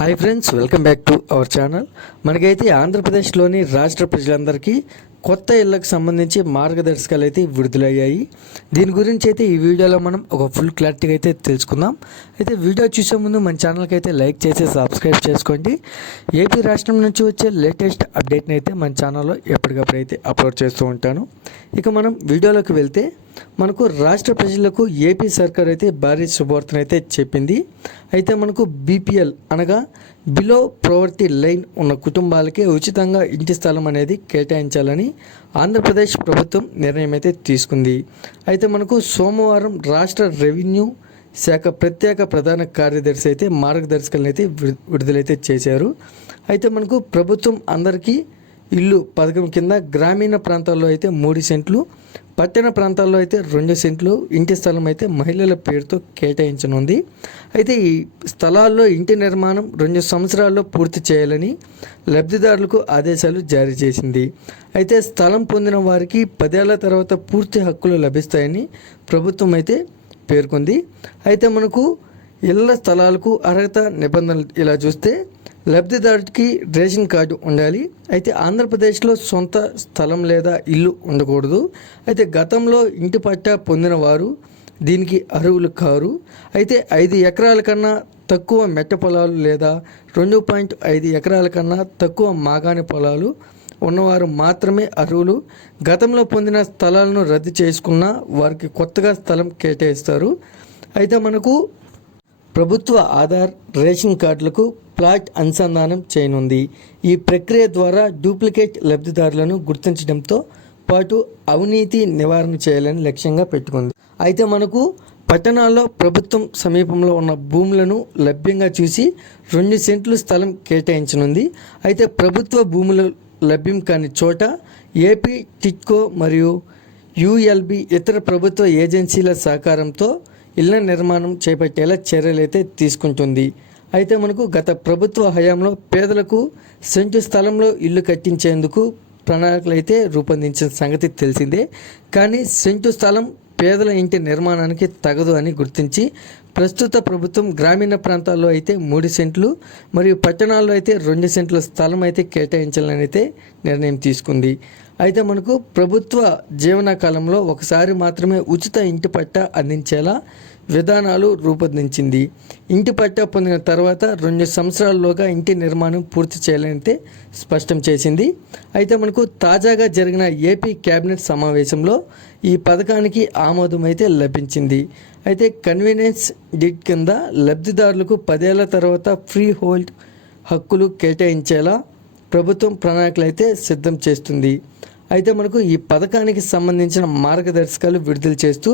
Hi friends, welcome back to our channel. మనకైతే ఆంధ్రప్రదేశ్లోని రాష్ట్ర ప్రజలందరికీ కొత్త ఇళ్లకు సంబంధించి మార్గదర్శకాలు అయితే విడుదలయ్యాయి. దీని గురించి అయితే ఈ వీడియోలో మనం ఒక ఫుల్ క్లారిటీగా అయితే తెలుసుకుందాం. అయితే వీడియో చూసే ముందు మన ఛానల్కి అయితే లైక్ చేసి సబ్స్క్రైబ్ చేసుకోండి. ఏపీ రాష్ట్రం నుంచి వచ్చే లేటెస్ట్ అప్డేట్ని అయితే మన ఛానల్లో ఎప్పటికప్పుడు అయితే అప్లోడ్ చేస్తూ ఉంటాను. ఇక మనం వీడియోలోకి వెళ్తే మనకు రాష్ట్ర ప్రజలకు ఏపీ సర్కార్ అయితే భారీ శుభవార్తను అయితే చెప్పింది. అయితే మనకు బీపీఎల్ అనగా బిలో ప్రవర్టీ లైన్ ఉన్న కుటుంబాలకే ఉచితంగా ఇంటి స్థలం అనేది కేటాయించాలని ఆంధ్రప్రదేశ్ ప్రభుత్వం నిర్ణయం అయితే తీసుకుంది. అయితే మనకు సోమవారం రాష్ట్ర రెవెన్యూ శాఖ ప్రత్యేక ప్రధాన కార్యదర్శి అయితే మార్గదర్శకాలను అయితే విడుదలైతే చేశారు. అయితే మనకు ప్రభుత్వం అందరికీ ఇల్లు పథకం కింద గ్రామీణ ప్రాంతాల్లో అయితే 3 సెంట్లు, పట్టణ ప్రాంతాల్లో అయితే 2 సెంట్లు ఇంటి స్థలం అయితే మహిళల పేరుతో కేటాయించనుంది. అయితే ఈ స్థలాల్లో ఇంటి నిర్మాణం 2 సంవత్సరాల్లో పూర్తి చేయాలని లబ్ధిదారులకు ఆదేశాలు జారీ చేసింది. అయితే స్థలం పొందిన వారికి 10 ఏళ్ల తర్వాత పూర్తి హక్కులు లభిస్తాయని ప్రభుత్వం అయితే పేర్కొంది. అయితే మనకు ఇళ్ల స్థలాలకు అర్హత నిబంధనలు ఇలా చూస్తే లబ్ధిదారుడికి రేషన్ కార్డు ఉండాలి. అయితే ఆంధ్రప్రదేశ్లో సొంత స్థలం లేదా ఇల్లు ఉండకూడదు. అయితే గతంలో ఇంటి పట్టా పొందిన వారు దీనికి అర్హులు కారు. అయితే 5 ఎకరాల కన్నా తక్కువ మెట్ట పొలాలు లేదా 2.5 ఎకరాల కన్నా తక్కువ మాగాణి పొలాలు ఉన్నవారు మాత్రమే అర్హులు. గతంలో పొందిన స్థలాలను రద్దు చేసుకున్న వారికి కొత్తగా స్థలం కేటాయిస్తారు. అయితే మనకు ప్రభుత్వ ఆధార్, రేషన్ కార్డులకు ప్లాట్ అనుసంధానం చేయనుంది. ఈ ప్రక్రియ ద్వారా డూప్లికేట్ లబ్ధిదారులను గుర్తించడంతో పాటు అవినీతి నివారణ చేయాలని లక్ష్యంగా పెట్టుకుంది. అయితే మనకు పట్టణాల్లో ప్రభుత్వం సమీపంలో ఉన్న భూములను లభ్యంగా చూసి 2 సెంట్లు స్థలం కేటాయించనుంది. అయితే ప్రభుత్వ భూములు లభ్యం కాని చోట ఏపీ టిట్కో మరియు యుఎల్బి ఇతర ప్రభుత్వ ఏజెన్సీల సహకారంతో ఇళ్ల నిర్మాణం చేపట్టేలా చర్యలు అయితే తీసుకుంటుంది. అయితే మనకు గత ప్రభుత్వ హయాంలో పేదలకు సెంటు స్థలంలో ఇల్లు కట్టించేందుకు ప్రణాళికలు అయితే రూపొందించిన సంగతి తెలిసిందే. కానీ సెంటు స్థలం పేదల ఇంటి నిర్మాణానికి తగదు అని గుర్తించి ప్రస్తుత ప్రభుత్వం గ్రామీణ ప్రాంతాల్లో అయితే 3 సెంట్లు మరియు పట్టణాల్లో అయితే 2 సెంట్ల స్థలం అయితే కేటాయించాలని అయితే నిర్ణయం తీసుకుంది. అయితే మనకు ప్రభుత్వ జీవన కాలంలో ఒకసారి మాత్రమే ఉచిత ఇంటి పట్టా అందించేలా విధానాలు రూపొందించింది. ఇంటి పట్టా పొందిన తర్వాత 2 సంవత్సరాల్లోగా ఇంటి నిర్మాణం పూర్తి చేయాలని స్పష్టం చేసింది. అయితే మనకు తాజాగా జరిగిన ఏపీ కేబినెట్ సమావేశంలో ఈ పథకానికి ఆమోదం అయితే లభించింది. అయితే కన్వీనియన్స్ డిడ్ కింద లబ్ధిదారులకు 10 ఏళ్ల తర్వాత ఫ్రీ హోల్డ్ హక్కులు కేటాయించేలా ప్రభుత్వం ప్రణాళికలు అయితే సిద్ధం చేస్తుంది. అయితే మనకు ఈ పథకానికి సంబంధించిన మార్గదర్శకాలు విడుదల చేస్తూ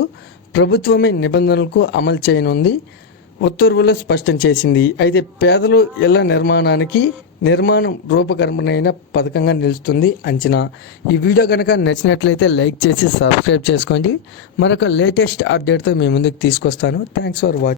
ప్రభుత్వమే నిబంధనలకు అమలు చేయనుంది ఉత్తర్వులు స్పష్టం చేసింది. అయితే పేదలు ఇళ్ల నిర్మాణానికి నిర్మాణం రూపకల్పనైన పథకంగా నిలుస్తుంది అంచనా. ఈ వీడియో కనుక నచ్చినట్లయితే లైక్ చేసి సబ్స్క్రైబ్ చేసుకోండి. మరొక లేటెస్ట్ అప్డేట్తో మీ ముందుకు తీసుకొస్తాను. Thanks for watching.